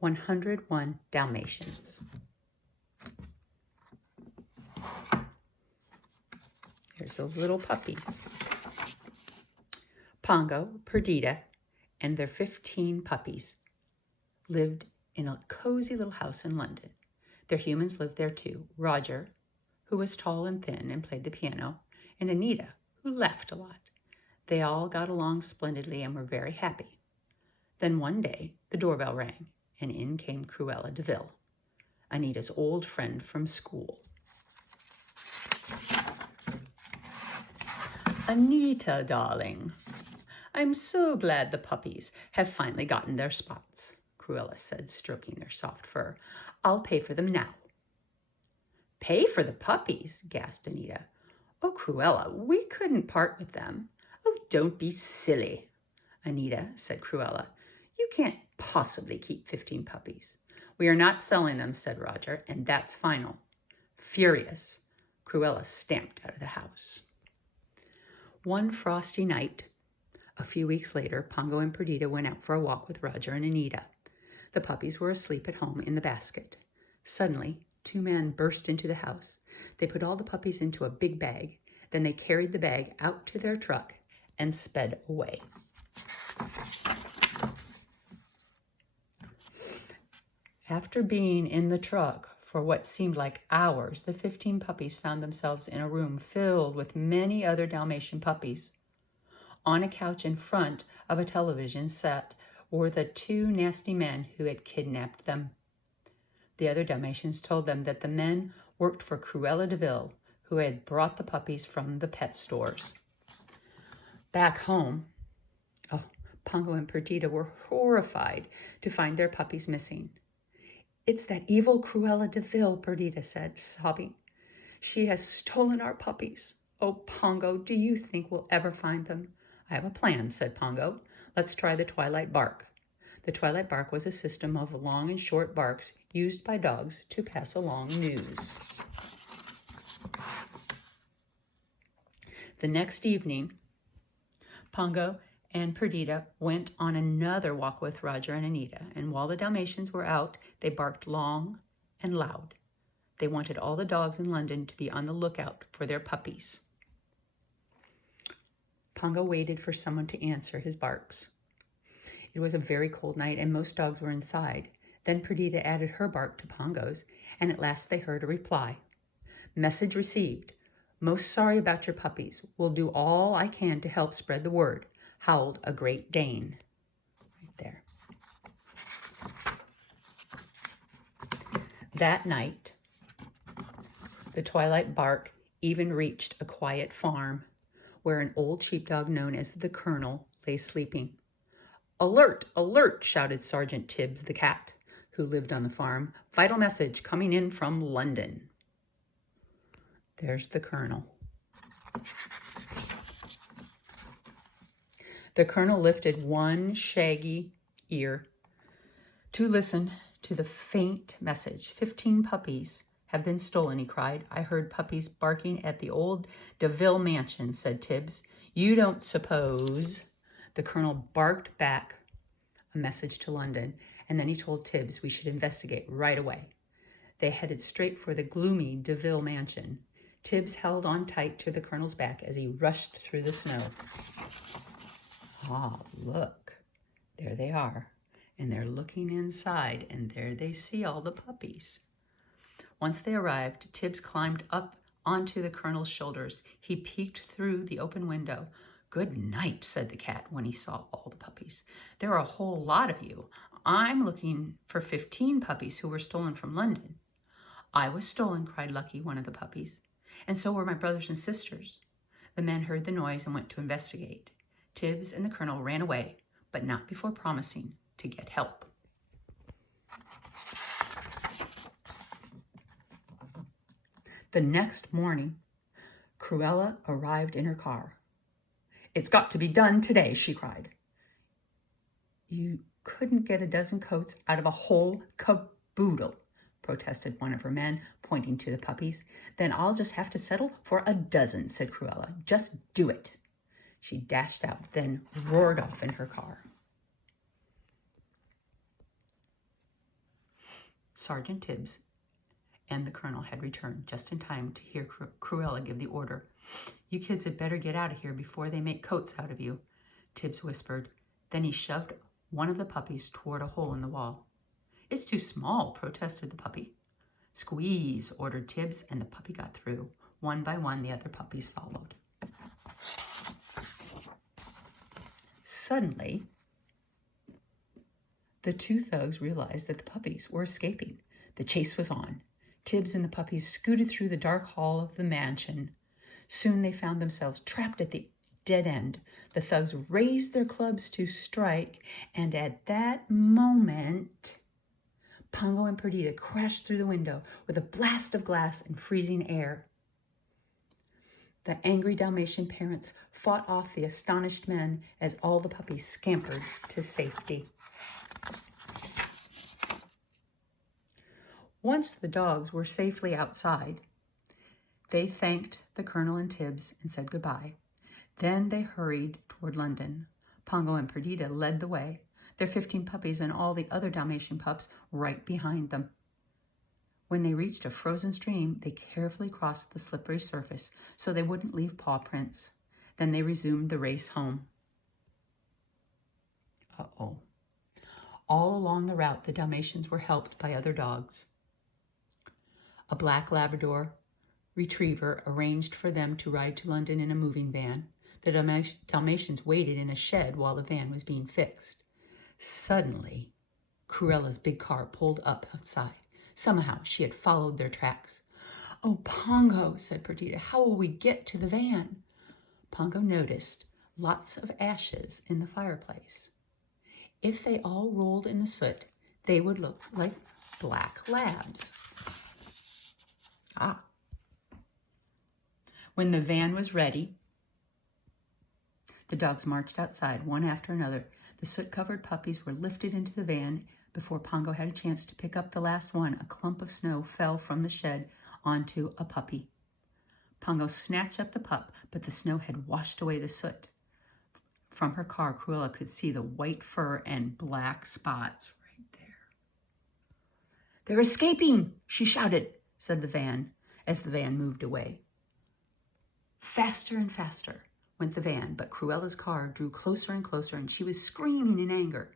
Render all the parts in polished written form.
101 Dalmatians. Here's those little puppies. Pongo, Perdita, and their 15 puppies lived in a cozy little house in London. Their humans lived there too. Roger, who was tall and thin and played the piano, and Anita, who laughed a lot. They all got along splendidly and were very happy. Then one day, the doorbell rang, and in came Cruella de Vil, Anita's old friend from school. Anita, darling, I'm so glad the puppies have finally gotten their spots, Cruella said, stroking their soft fur. I'll pay for them now. Pay for the puppies? Gasped Anita. Oh, Cruella, we couldn't part with them. Oh, don't be silly, Anita, said Cruella. You can't possibly keep 15 puppies. We are not selling them, said Roger, and that's final. Furious, Cruella stamped out of the house. One frosty night, a few weeks later, Pongo and Perdita went out for a walk with Roger and Anita. The puppies were asleep at home in the basket. Suddenly, 2 men burst into the house. They put all the puppies into a big bag. Then they carried the bag out to their truck and sped away. After being in the truck for what seemed like hours, the 15 puppies found themselves in a room filled with many other Dalmatian puppies. On a couch in front of a television set were the 2 nasty men who had kidnapped them. The other Dalmatians told them that the men worked for Cruella de Vil, who had brought the puppies from the pet stores. Back home, Pongo and Perdita were horrified to find their puppies missing. It's that evil Cruella de Vil, Perdita said, sobbing. She has stolen our puppies. Oh, Pongo, do you think we'll ever find them? I have a plan, said Pongo. Let's try the Twilight Bark. The Twilight Bark was a system of long and short barks used by dogs to pass along news. The next evening, Pongo and Perdita went on another walk with Roger and Anita, and while the Dalmatians were out, they barked long and loud. They wanted all the dogs in London to be on the lookout for their puppies. Pongo waited for someone to answer his barks. It was a very cold night, and most dogs were inside. Then Perdita added her bark to Pongo's, and at last they heard a reply. Message received. Most sorry about your puppies. Will do all I can to help spread the word, howled a Great Dane. Right there. That night, the Twilight Bark even reached a quiet farm where an old sheepdog known as the Colonel lay sleeping. Alert, alert, shouted Sergeant Tibbs the cat, who lived on the farm. Vital message coming in from London. There's the Colonel. The Colonel lifted one shaggy ear to listen to the faint message. 15 puppies have been stolen, he cried. I heard puppies barking at the old de Vil mansion, said Tibbs. You don't suppose... The Colonel barked back a message to London, and then he told Tibbs we should investigate right away. They headed straight for the gloomy de Vil mansion. Tibbs held on tight to the Colonel's back as he rushed through the snow. Ah, look, there they are, and they're looking inside, and there they see all the puppies. Once they arrived, Tibbs climbed up onto the Colonel's shoulders. He peeked through the open window. Good night, said the cat when he saw all the puppies. There are a whole lot of you. I'm looking for 15 puppies who were stolen from London. I was stolen, cried Lucky, one of the puppies. And so were my brothers and sisters. The men heard the noise and went to investigate. Tibbs and the Colonel ran away, but not before promising to get help. The next morning, Cruella arrived in her car. It's got to be done today, she cried. You couldn't get a dozen coats out of a whole caboodle, protested one of her men, pointing to the puppies. Then I'll just have to settle for a dozen, said Cruella. Just do it. She dashed out, then roared off in her car. Sergeant Tibbs and the colonel had returned just in time to hear Cruella give the order. "You kids had better get out of here before they make coats out of you," Tibbs whispered. Then he shoved one of the puppies toward a hole in the wall. "It's too small," protested the puppy. "Squeeze," ordered Tibbs, and the puppy got through. One by one, the other puppies followed. Suddenly, the two thugs realized that the puppies were escaping. The chase was on. Tibbs and the puppies scooted through the dark hall of the mansion. Soon they found themselves trapped at the dead end. The thugs raised their clubs to strike, and at that moment, Pongo and Perdita crashed through the window with a blast of glass and freezing air. The angry Dalmatian parents fought off the astonished men as all the puppies scampered to safety. Once the dogs were safely outside, they thanked the colonel and Tibbs and said goodbye. Then they hurried toward London. Pongo and Perdita led the way, their 15 puppies and all the other Dalmatian pups right behind them. When they reached a frozen stream, they carefully crossed the slippery surface so they wouldn't leave paw prints. Then they resumed the race home. Uh-oh. All along the route, the Dalmatians were helped by other dogs. A black Labrador retriever arranged for them to ride to London in a moving van. The Dalmatians waited in a shed while the van was being fixed. Suddenly, Cruella's big car pulled up outside. Somehow, she had followed their tracks. "Oh, Pongo," said Perdita, "how will we get to the van?" Pongo noticed lots of ashes in the fireplace. If they all rolled in the soot, they would look like black labs. When the van was ready, the dogs marched outside, one after another. The soot-covered puppies were lifted into the van. Before Pongo had a chance to pick up the last one, a clump of snow fell from the shed onto a puppy. Pongo snatched up the pup, but the snow had washed away the soot. From her car, Cruella could see the white fur and black spots right there. "They're escaping," she shouted, said the van, as the van moved away. Faster and faster went the van, but Cruella's car drew closer and closer, and she was screaming in anger.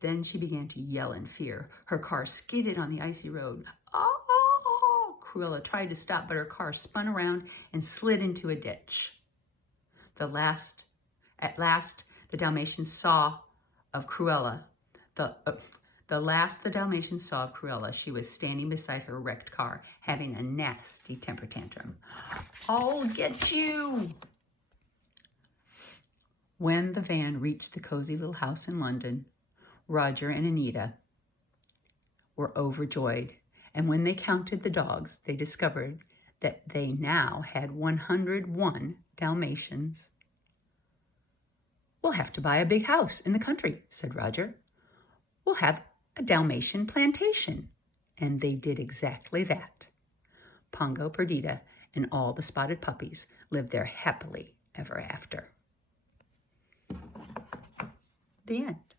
Then she began to yell in fear. Her car skidded on the icy road. "Oh!" Cruella tried to stop, but her car spun around and slid into a ditch. At last, the Dalmatians saw of Cruella. The last the Dalmatians saw of Cruella, she was standing beside her wrecked car, having a nasty temper tantrum. "I'll get you!" When the van reached the cozy little house in London, Roger and Anita were overjoyed, and when they counted the dogs, they discovered that they now had 101 Dalmatians. "We'll have to buy a big house in the country," said Roger. "We'll have a Dalmatian plantation." And they did exactly that. Pongo, Perdita, and all the spotted puppies lived there happily ever after. The end.